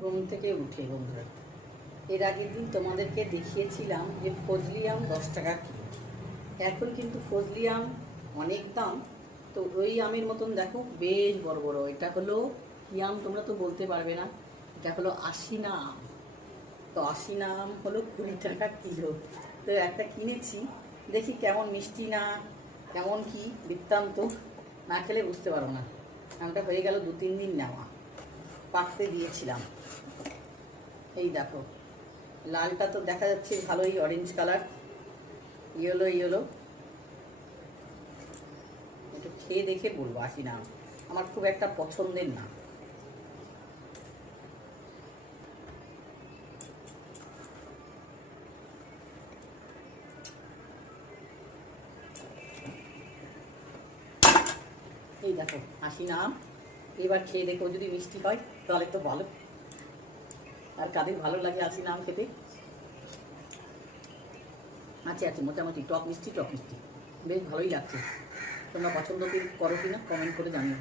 ঘুম থেকে উঠে বন্ধুরা, এর আগের দিন তোমাদেরকে দেখিয়েছিলাম যে ফজলি আম 10 টাকা কিলো। এখন কিন্তু ফজলি আম অনেক দাম। তো ওই আমের মতন দেখো বেশ বড় বড়, এটা হলো কি আম তোমরা তো বলতে পারবে না, এটা হলো আশিনা আম। তো আশিনা আম হলো 20 টাকা কিলো। তো একটা কিনেছি, দেখি কেমন মিষ্টি না কেমন কি বৃত্তান্ত, না খেলে বুঝতে পারবো না। আমটা হয়ে গেল 2-3 দিন নেওয়া, পাকতে দিয়েছিলাম। এই দেখো, লালটা তো দেখা যাচ্ছে ভালোই, অরেঞ্জ কালার, ইয়েলো ইয়েলো। একটু খেয়ে দেখে বলবো। আশিনা আম আমার খুব একটা পছন্দের না। এই দেখো আশিনা আম, এবার খেয়ে দেখো, যদি মিষ্টি হয় তাহলে তো ভালো। আর কাদের ভালো লাগে আশিনা আম খেতে? আছে আছে, মোটামুটি টক মিষ্টি বেশ ভালোই লাগছে। তোমরা পছন্দ করো কিনা কমেন্ট করে জানিও।